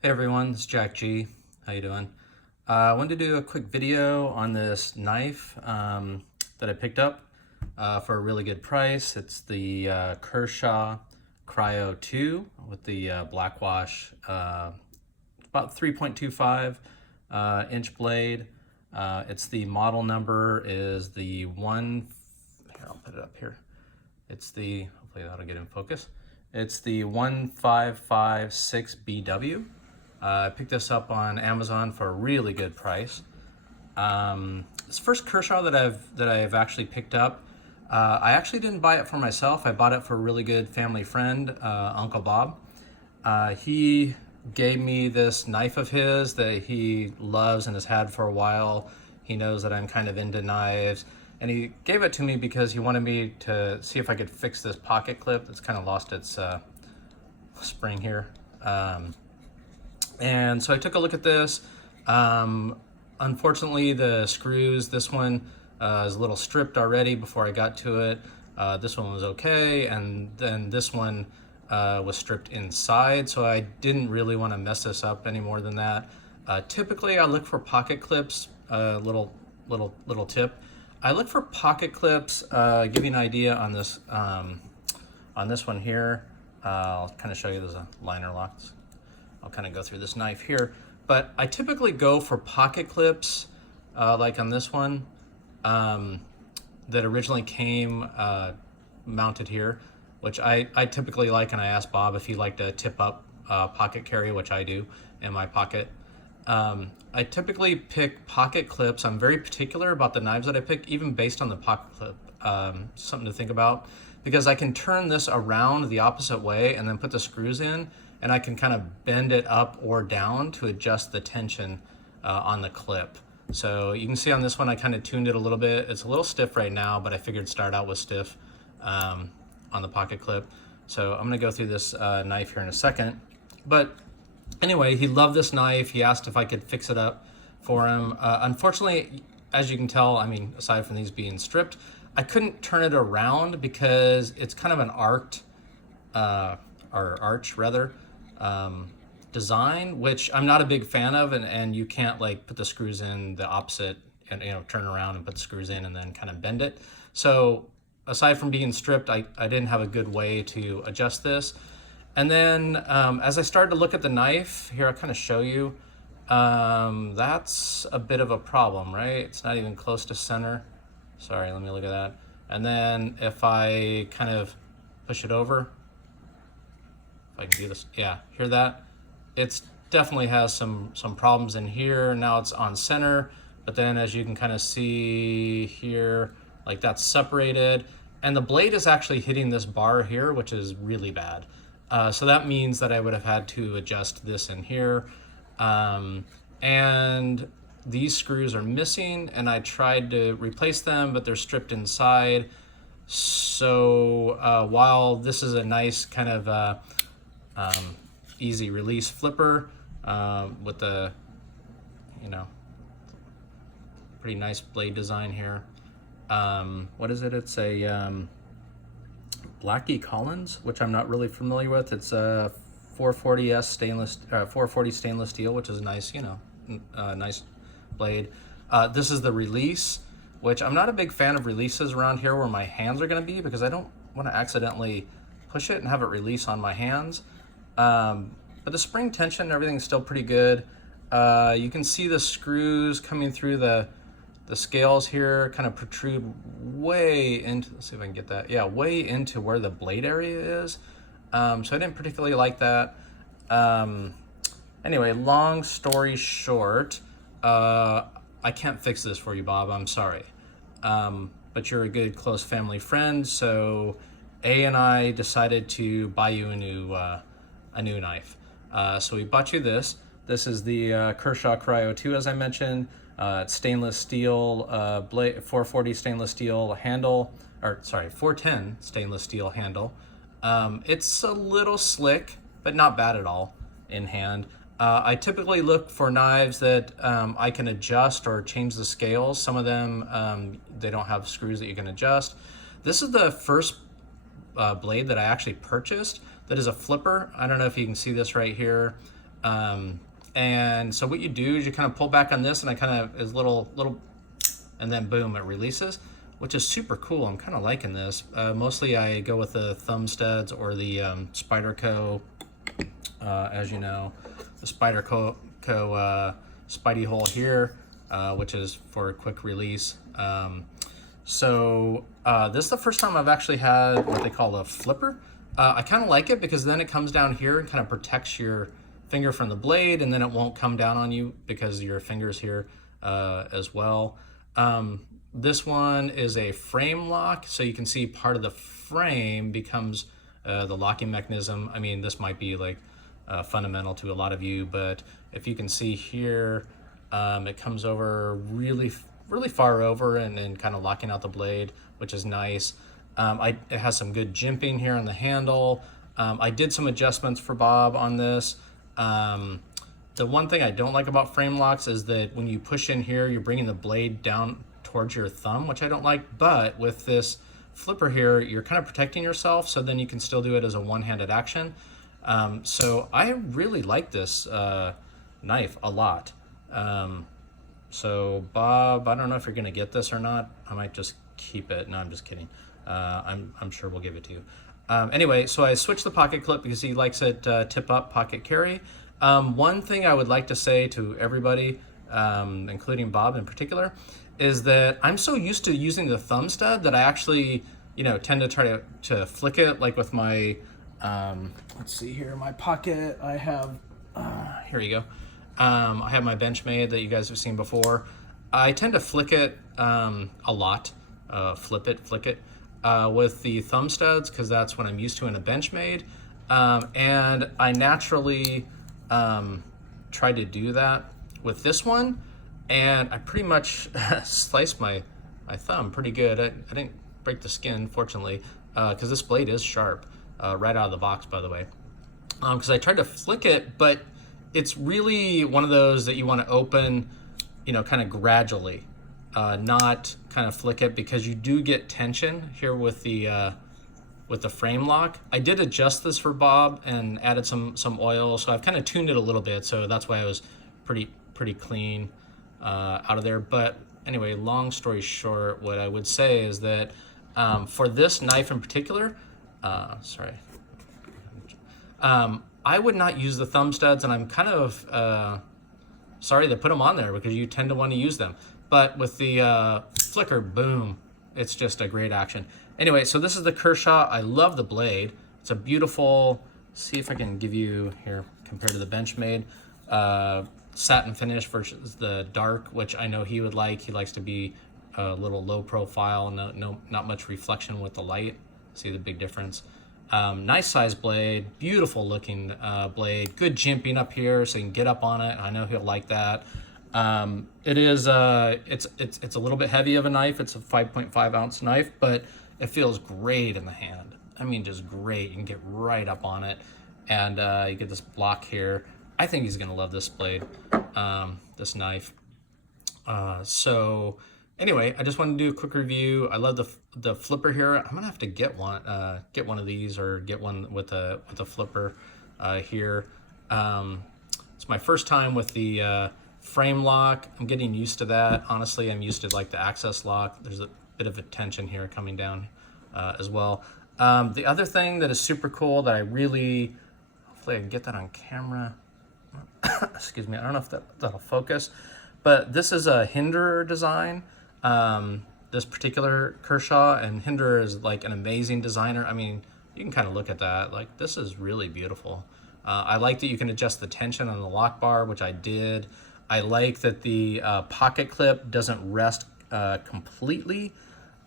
Hey everyone, it's Jack G. How you doing? I wanted to do a quick video on this knife that I picked up for a really good price. It's the Kershaw Cryo 2 with the black wash, about 3.25 inch blade. It's the model number is the here I'll put it up here. It's the, hopefully that'll get in focus. It's the 1556BW. I picked this up on Amazon for a really good price. It's the first Kershaw that I've actually picked up. I actually didn't buy it for myself. I bought it for a really good family friend, Uncle Bob. He gave me this knife of his that he loves and has had for a while. He knows that I'm kind of into knives, and he gave it to me because he wanted me to see if I could fix this pocket clip that's kind of lost its spring here. And so I took a look at this. Unfortunately, the screws, this one is a little stripped already before I got to it. This one was okay, and then this one was stripped inside, so I didn't really want to mess this up any more than that. Typically, I look for pocket clips. Little tip. I look for pocket clips. Give you an idea on this one here. I'll kind of show you. There's a liner lock. I'll kind of go through this knife here, but I typically go for pocket clips, like on this one, that originally came mounted here, which I typically like, and I asked Bob if he liked a tip up pocket carry, which I do in my pocket. I typically pick pocket clips. I'm very particular about the knives that I pick, even based on the pocket clip. Something to think about, because I can turn this around the opposite way and then put the screws in, and I can kind of bend it up or down to adjust the tension on the clip. So you can see on this one, I kind of tuned it a little bit. It's a little stiff right now, but I figured start out with stiff on the pocket clip. So I'm gonna go through this knife here in a second. But anyway, he loved this knife. He asked if I could fix it up for him. Unfortunately, as you can tell, I mean, aside from these being stripped, I couldn't turn it around because it's kind of an arced, or arch rather, design, which I'm not a big fan of, and you can't like put the screws in the opposite and turn around and put the screws in and then kind of bend it. So aside from being stripped, I didn't have a good way to adjust this. And then as I started to look at the knife here, I'll kind of show you, that's a bit of a problem, right? It's not even close to center. Sorry, let me look at that. And then if I kind of push it over, if I can do this, yeah, hear that? It's definitely has some problems in here. Now it's on center, but then as you can kind of see here, like that's separated, and the blade is actually hitting this bar here, which is really bad. So that means that I would have had to adjust this in here. And these screws are missing, and I tried to replace them, but they're stripped inside. So while this is a nice kind of easy release flipper with the, pretty nice blade design here. What is it? It's a Blackie Collins, which I'm not really familiar with. It's a 440 stainless steel, which is a nice, nice blade. This is the release, which I'm not a big fan of releases around here where my hands are going to be, because I don't want to accidentally push it and have it release on my hands. But the spring tension and everything's still pretty good. You can see the screws coming through the scales here kind of protrude way into, let's see if I can get that. Yeah, way into where the blade area is. So I didn't particularly like that. Anyway, long story short, I can't fix this for you, Bob. I'm sorry. But you're a good close family friend, so A and I decided to buy you a new knife. So we bought you this. This is the Kershaw Cryo 2, as I mentioned. It's stainless steel blade, 440 stainless steel handle, or sorry, 410 stainless steel handle. It's a little slick, but not bad at all in hand. I typically look for knives that I can adjust or change the scales. Some of them, they don't have screws that you can adjust. This is the first blade that I actually purchased that is a flipper. I don't know if you can see this right here. And so what you do is you kind of pull back on this, and I kind of is little, and then boom, it releases, which is super cool. I'm kind of liking this. Mostly I go with the thumb studs or the Spyderco, as you know, the Spyderco Spidey hole here, which is for a quick release. So this is the first time I've actually had what they call a flipper. I kind of like it because then it comes down here and kind of protects your finger from the blade, and then it won't come down on you because your finger's here as well. This one is a frame lock, so you can see part of the frame becomes the locking mechanism. I mean, this might be like fundamental to a lot of you, but if you can see here, it comes over really far over and kind of locking out the blade, which is nice. It has some good jimping here on the handle. I did some adjustments for Bob on this. The one thing I don't like about frame locks is that when you push in here, you're bringing the blade down towards your thumb, which I don't like. But with this flipper here, you're kind of protecting yourself, so then you can still do it as a one-handed action. So I really like this knife a lot. So Bob, I don't know if you're gonna get this or not. I might just keep it. No, I'm just kidding. I'm sure we'll give it to you. Anyway, so I switched the pocket clip because he likes it tip up pocket carry. One thing I would like to say to everybody, including Bob in particular, is that I'm so used to using the thumb stud that I actually, tend to try to flick it, like with my, let's see here, my pocket. I have, here you go. I have my Benchmade that you guys have seen before. I tend to flick it a lot, flick it with the thumb studs because that's what I'm used to in a Benchmade. And I naturally try to do that with this one, and I pretty much sliced my thumb pretty good. I didn't break the skin, fortunately, because this blade is sharp, right out of the box, by the way. Because I tried to flick it, but it's really one of those that you want to open, kind of gradually, not kind of flick it, because you do get tension here with the frame lock. I did adjust this for Bob and added some oil, so I've kind of tuned it a little bit, so that's why I was pretty clean out of there. But anyway, long story short, what I would say is that for this knife in particular, I would not use the thumb studs, and I'm kind of sorry to put them on there because you tend to want to use them. But with the flicker, boom, it's just a great action. Anyway, so this is the Kershaw. I love the blade. It's a beautiful, see if I can give you here, compared to the Benchmade, satin finish versus the dark, which I know he would like. He likes to be a little low profile, not much reflection with the light. See the big difference. Nice size blade, beautiful looking blade, good jimping up here so you can get up on it. I know he'll like that. It is it's a little bit heavy of a knife. It's a 5.5 ounce knife, but it feels great in the hand. I mean, just great. You can get right up on it, and you get this block here. I think he's gonna love this blade, this knife. So anyway, I just wanted to do a quick review. I love the flipper here. I'm gonna have to get one of these, or get one with a flipper here. It's my first time with the frame lock. I'm getting used to that. Honestly, I'm used to like the access lock. There's a bit of a tension here coming down as well. The other thing that is super cool that I really, hopefully I can get that on camera. Excuse me, I don't know if that'll focus, but this is a Hinderer design. This particular Kershaw, and Hinderer is like an amazing designer. I mean, you can kind of look at that, like this is really beautiful. I like that you can adjust the tension on the lock bar, which I did. I like that the pocket clip doesn't rest completely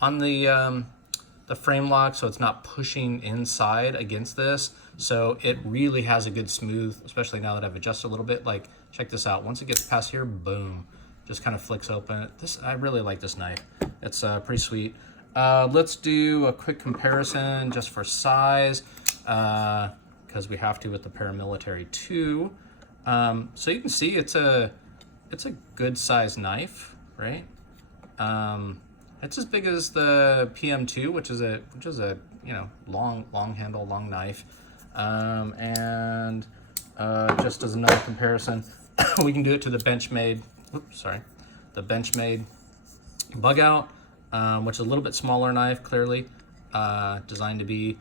on the frame lock, so it's not pushing inside against this. So it really has a good smooth, especially now that I've adjusted a little bit. Like, check this out. Once it gets past here, boom, just kind of flicks open. I really like this knife. It's pretty sweet. Let's do a quick comparison just for size, because we have to with the Paramilitary 2. So you can see it's a good size knife, right? It's as big as the PM2, which is a long handle, long knife. And just as another comparison. We can do it to the Benchmade, the Benchmade Bug Out, which is a little bit smaller knife, clearly designed to be.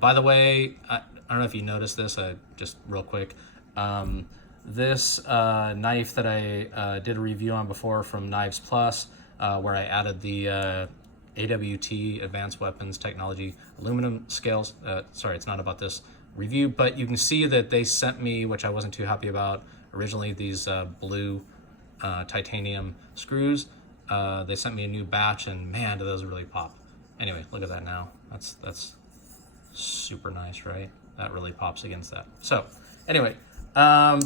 By the way, I don't know if you noticed this, just real quick. This knife that I did a review on before from Knives Plus, where I added the AWT, Advanced Weapons Technology aluminum scales. Sorry, it's not about this review, but you can see that they sent me, which I wasn't too happy about originally, these blue titanium screws. They sent me a new batch, and man, do those really pop. Anyway, look at that now. That's super nice, right? That really pops against that. So anyway,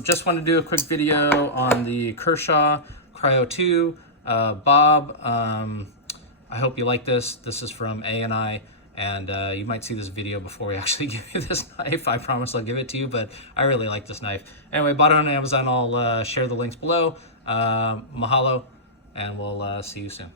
just want to do a quick video on the Kershaw Cryo 2. Bob, I hope you like this. This is from A&I, and you might see this video before we actually give you this knife. I promise I'll give it to you, but I really like this knife. Anyway, bought it on Amazon. I'll share the links below. Mahalo, and we'll see you soon.